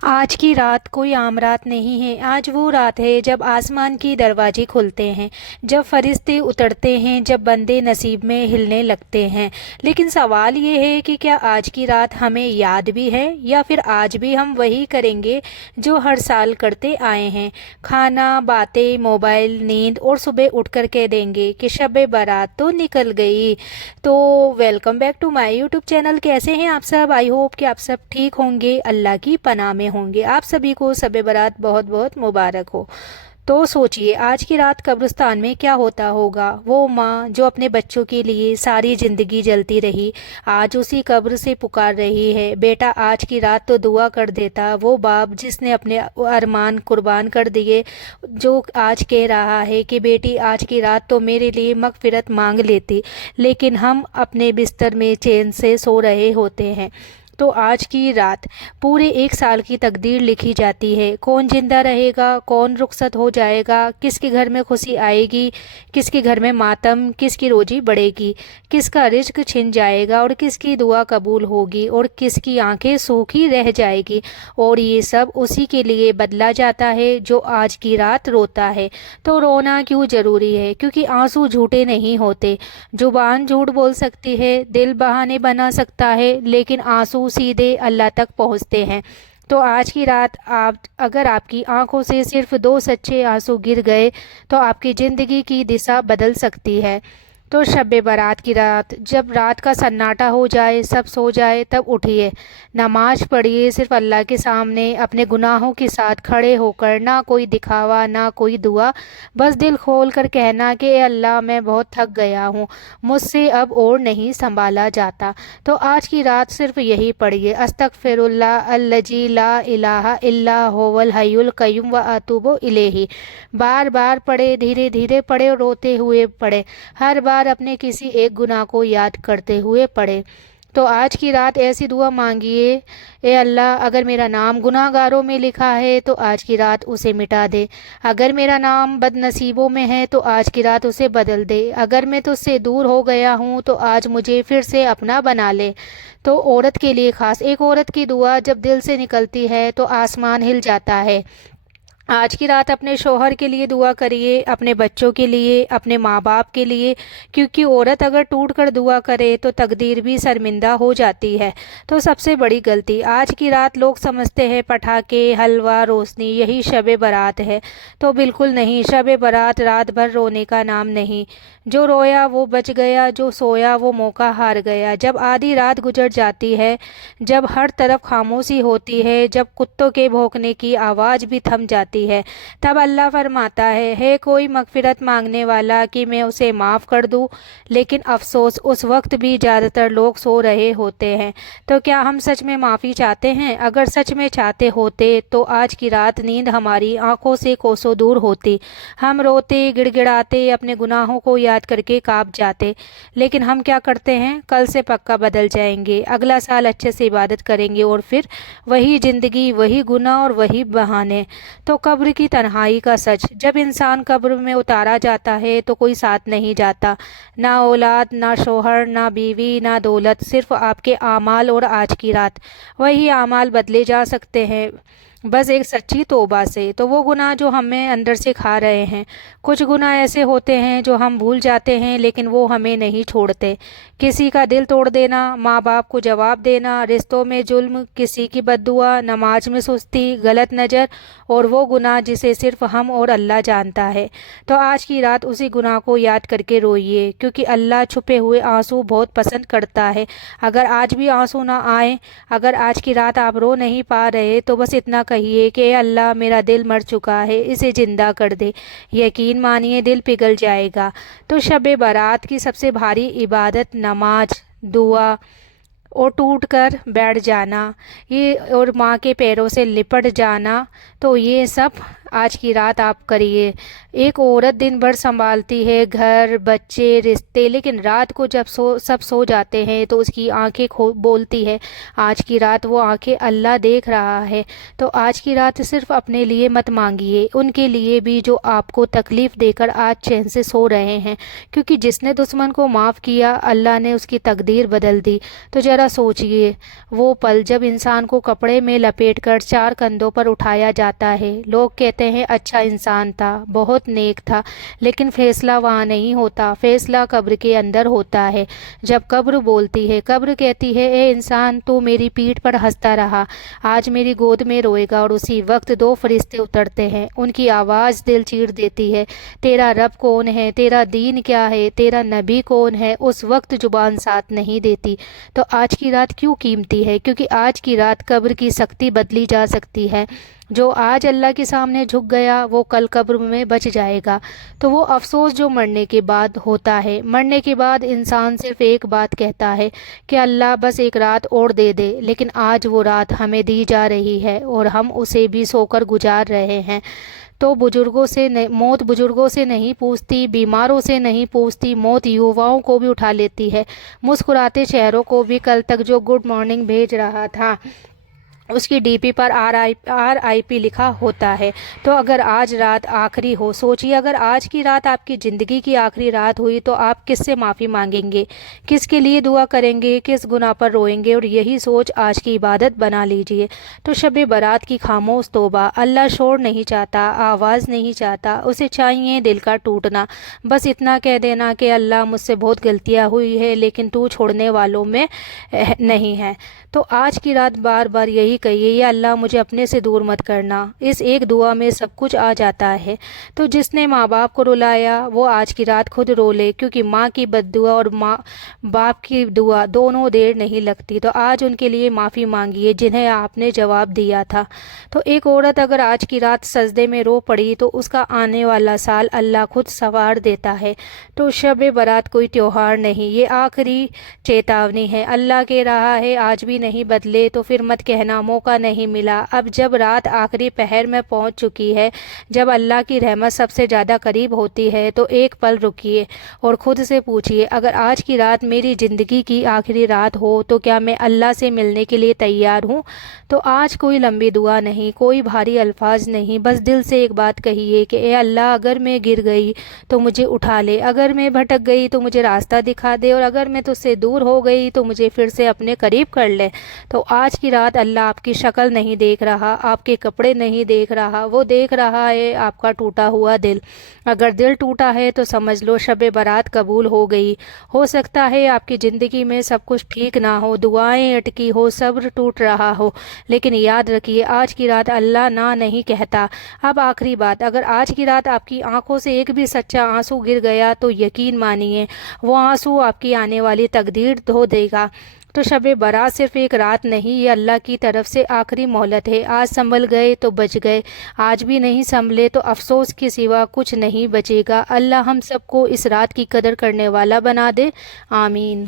आज की रात कोई आम रात नहीं है। आज वो रात है जब आसमान की दरवाजे खुलते हैं, जब फरिश्ते उतरते हैं, जब बंदे नसीब में हिलने लगते हैं। लेकिन सवाल ये है कि क्या आज की रात हमें याद भी है, या फिर आज भी हम वही करेंगे जो हर साल करते आए हैं। खाना, बातें, मोबाइल, नींद, और सुबह उठ कर कह देंगे कि शब बारात तो निकल गई। तो welcome back to my YouTube channel. कैसे हैं आप सब? आई होप कि आप सब ठीक होंगे, अल्लाह की पनाह में होंगे। आप सभी को शब बारात बहुत बहुत मुबारक हो। तो सोचिए आज की रात कब्रिस्तान में क्या होता होगा। वो माँ जो अपने बच्चों के लिए सारी ज़िंदगी जलती रही, आज उसी कब्र से पुकार रही है, बेटा आज की रात तो दुआ कर देता। वो बाप जिसने अपने अरमान कुर्बान कर दिए, जो आज कह रहा है कि बेटी आज की रात तो मेरे लिए मगफिरत मांग लेती, लेकिन हम अपने बिस्तर में चैन से सो रहे होते हैं। तो आज की रात पूरे एक साल की तकदीर लिखी जाती है। कौन जिंदा रहेगा, कौन रुखसत हो जाएगा, किसके घर में खुशी आएगी, किसके घर में मातम, किसकी रोजी बढ़ेगी, किसका रिज्क छिन जाएगा, और किसकी दुआ कबूल होगी, और किसकी आंखें सूखी रह जाएगी। और ये सब उसी के लिए बदला जाता है जो आज की रात रोता है। तो रोना क्यों ज़रूरी है? क्योंकि आंसू झूठे नहीं होते। जुबान झूठ बोल सकती है, दिल बहाने बना सकता है, लेकिन आंसू सीधे अल्लाह तक पहुंचते हैं। तो आज की रात अगर आपकी आंखों से सिर्फ दो सच्चे आंसू गिर गए तो आपकी ज़िंदगी की दिशा बदल सकती है। तो शब बारात की रात, जब रात का सन्नाटा हो जाए, सब सो जाए, तब उठिए, नमाज पढ़िए, सिर्फ अल्लाह के सामने अपने गुनाहों के साथ खड़े होकर, ना कोई दिखावा ना कोई दुआ, बस दिल खोल कर कहना कि ए अल्लाह मैं बहुत थक गया हूँ, मुझसे अब और नहीं संभाला जाता। तो आज की रात सिर्फ यही पढ़िए, अस्तगफिरुल्लाह अल्लजी ला इलाहा इल्ला हुवल हय्युल कय्यूम व अतूबु इलैहि। बार बार पढ़े, धीरे धीरे पढ़े, रोते हुए पढ़े, हर बार अपने किसी एक गुनाह को याद करते हुए पढ़े। तो आज की रात ऐसी दुआ मांगिए, ए अल्लाह अगर मेरा नाम गुनाहगारों में लिखा है तो आज की रात उसे मिटा दे। अगर मेरा नाम बदनसीबों में है तो आज की रात उसे बदल दे। अगर मैं तुझसे दूर हो गया हूँ तो आज मुझे फिर से अपना बना ले। तो औरत के लिए खास एक औरत की दुआ जब दिल से निकलती है तो आसमान हिल जाता है। आज की रात अपने शोहर के लिए दुआ करिए, अपने बच्चों के लिए, अपने माँ बाप के लिए, क्योंकि औरत अगर टूट कर दुआ करे तो तकदीर भी शर्मिंदा हो जाती है। तो सबसे बड़ी गलती आज की रात लोग समझते हैं पटाखे, हलवा, रोशनी यही शब बारात है। तो बिल्कुल नहीं, शब बारात रात भर रोने का नाम नहीं। जो रोया वो बच गया, जो सोया वो मौका हार गया। जब आधी रात गुजर जाती है, जब हर तरफ खामोशी होती है, जब कुत्तों के भौंकने की आवाज़ भी थम जाती है, तब अल्लाह फरमाता है कोई मगफिरत मांगने वाला कि मैं उसे माफ़ कर दूं। लेकिन अफसोस उस वक्त भी ज़्यादातर लोग सो रहे होते हैं। तो क्या हम सच में माफ़ी चाहते हैं? अगर सच में चाहते होते तो आज की रात नींद हमारी आंखों से कोसों दूर होती। हम रोते, गिड़गिड़ाते, अपने गुनाहों को याद करके कांप जाते। लेकिन हम क्या करते हैं? कल से पक्का बदल जाएंगे, अगला साल अच्छे से इबादत करेंगे, और फिर वही ज़िंदगी, वही गुनाह और वही बहाने। तो कब्र की तन्हाई का सच, जब इंसान कब्र में उतारा जाता है तो कोई साथ नहीं जाता, ना औलाद, ना शोहर, ना बीवी, ना दौलत, सिर्फ आपके आमाल। और आज की रात वही आमाल बदले जा सकते हैं बस एक सच्ची तौबा से। तो वो गुनाह जो हमें अंदर से खा रहे हैं, कुछ गुनाह ऐसे होते हैं जो हम भूल जाते हैं लेकिन वो हमें नहीं छोड़ते। किसी का दिल तोड़ देना, माँ बाप को जवाब देना, रिश्तों में जुल्म, किसी की बद्दुआ, नमाज में सुस्ती, गलत नज़र, और वो गुनाह जिसे सिर्फ हम और अल्लाह जानता है। तो आज की रात उसी गुनाह को याद करके रोइए, क्योंकि अल्लाह छुपे हुए आंसू बहुत पसंद करता है। अगर आज भी आंसू ना आए, अगर आज की रात आप रो नहीं पा रहे, तो बस इतना कहिए कि ए अल्लाह मेरा दिल मर चुका है, इसे ज़िंदा कर दे। यकीन मानिए दिल पिघल जाएगा। तो शब बारात की सबसे भारी इबादत नमाज, दुआ और टूट कर बैठ जाना, ये और माँ के पैरों से लिपट जाना, तो ये सब آج کی رات آپ کریے۔ ایک عورت دن بھر سنبھالتی ہے گھر، بچے، رشتے، لیکن رات کو جب سب سو جاتے ہیں تو اس کی آنکھیں بولتی ہے۔ آج کی رات وہ آنکھیں اللہ دیکھ رہا ہے۔ تو آج کی رات صرف اپنے لیے مت مانگیے، ان کے لیے بھی جو آپ کو تکلیف دے کر آج چین سے سو رہے ہیں، کیونکہ جس نے دشمن کو معاف کیا اللہ نے اس کی تقدیر بدل دی۔ تو ذرا سوچئے وہ پل جب انسان کو کپڑے میں لپیٹ کر چار کندھوں پر اٹھایا جاتا ہے۔ لوگ کہتے ہیں اچھا انسان تھا، بہت نیک تھا، لیکن فیصلہ وہاں نہیں ہوتا، فیصلہ قبر کے اندر ہوتا ہے۔ جب قبر بولتی ہے، قبر کہتی ہے اے انسان تو میری پیٹھ پر ہنستا رہا، آج میری گود میں روئے گا۔ اور اسی وقت دو فرشتے اترتے ہیں، ان کی آواز دل چیر دیتی ہے، تیرا رب کون ہے، تیرا دین کیا ہے، تیرا نبی کون ہے؟ اس وقت زبان ساتھ نہیں دیتی۔ تو آج کی رات کیوں قیمتی ہے؟ کیونکہ آج کی رات قبر کی سختی بدلی جا سکتی ہے۔ جو آج اللہ کے سامنے جھک گیا وہ کل قبر میں بچ جائے گا۔ تو وہ افسوس جو مرنے کے بعد ہوتا ہے، مرنے کے بعد انسان صرف ایک بات کہتا ہے کہ اللہ بس ایک رات اور دے دے، لیکن آج وہ رات ہمیں دی جا رہی ہے اور ہم اسے بھی سو کر گزار رہے ہیں۔ تو موت بزرگوں سے نہیں پوچھتی، بیماروں سے نہیں پوچھتی، موت یوواؤں کو بھی اٹھا لیتی ہے، مسکراتے چہروں کو بھی۔ کل تک جو گڈ مارننگ بھیج رہا تھا اس کی ڈی پی پر RIP لکھا ہوتا ہے۔ تو اگر آج رات آخری ہو، سوچیے اگر آج کی رات آپ کی زندگی کی آخری رات ہوئی تو آپ کس سے معافی مانگیں گے، کس کے لیے دعا کریں گے، کس گناہ پر روئیں گے؟ اور یہی سوچ آج کی عبادت بنا لیجئے۔ تو شب برات کی خاموش توبہ۔ اللہ شور نہیں چاہتا، آواز نہیں چاہتا، اسے چاہیے دل کا ٹوٹنا۔ بس اتنا کہہ دینا کہ اللہ مجھ سے بہت غلطیاں ہوئی ہے لیکن تو چھوڑنے والوں میں نہیں ہے۔ تو آج کی رات بار بار یہی کہیے، یا اللہ مجھے اپنے سے دور مت کرنا۔ اس ایک دعا میں سب کچھ آ جاتا ہے۔ تو جس نے ماں باپ کو رلایا وہ آج کی رات خود رو لے، کیونکہ ماں کی بد دعا اور باپ کی دعا دونوں دیر نہیں لگتی۔ تو آج ان کے لیے معافی مانگیے جنہیں آپ نے جواب دیا تھا۔ تو ایک عورت اگر آج کی رات سجدے میں رو پڑی تو اس کا آنے والا سال اللہ خود سنوار دیتا ہے۔ تو شب برات کوئی تیوہار نہیں، یہ آخری چیتاونی ہے۔ اللہ کہہ رہا ہے آج بھی نہیں بدلے تو پھر مت کہنا موقع نہیں ملا۔ اب جب رات آخری پہر میں پہنچ چکی ہے، جب اللہ کی رحمت سب سے زیادہ قریب ہوتی ہے، تو ایک پل رکیے اور خود سے پوچھئے اگر آج کی رات میری زندگی کی آخری رات ہو تو کیا میں اللہ سے ملنے کے لیے تیار ہوں؟ تو آج کوئی لمبی دعا نہیں، کوئی بھاری الفاظ نہیں، بس دل سے ایک بات کہیے کہ اے اللہ اگر میں گر گئی تو مجھے اٹھا لے، اگر میں بھٹک گئی تو مجھے راستہ دکھا دے، اور اگر میں تجھ سے دور ہو گئی تو مجھے پھر سے اپنے قریب کر لے۔ تو آج کی رات اللہ آپ کی شکل نہیں دیکھ رہا، آپ کے کپڑے نہیں دیکھ رہا، وہ دیکھ رہا ہے آپ کا ٹوٹا ہوا دل۔ اگر دل ٹوٹا ہے تو سمجھ لو شب برات قبول ہو گئی۔ ہو سکتا ہے آپ کی زندگی میں سب کچھ ٹھیک نہ ہو، دعائیں اٹکی ہو، صبر ٹوٹ رہا ہو، لیکن یاد رکھیے آج کی رات اللہ نہ نہیں کہتا۔ اب آخری بات، اگر آج کی رات آپ کی آنکھوں سے ایک بھی سچا آنسو گر گیا تو یقین مانیے وہ آنسو آپ کی آنے والی تقدیر دھو دے گا۔ تو شب برات صرف ایک رات نہیں، یہ اللہ کی طرف سے آخری مہلت ہے۔ آج سنبھل گئے تو بچ گئے، آج بھی نہیں سنبھلے تو افسوس کے سوا کچھ نہیں بچے گا۔ اللہ ہم سب کو اس رات کی قدر کرنے والا بنا دے، آمین۔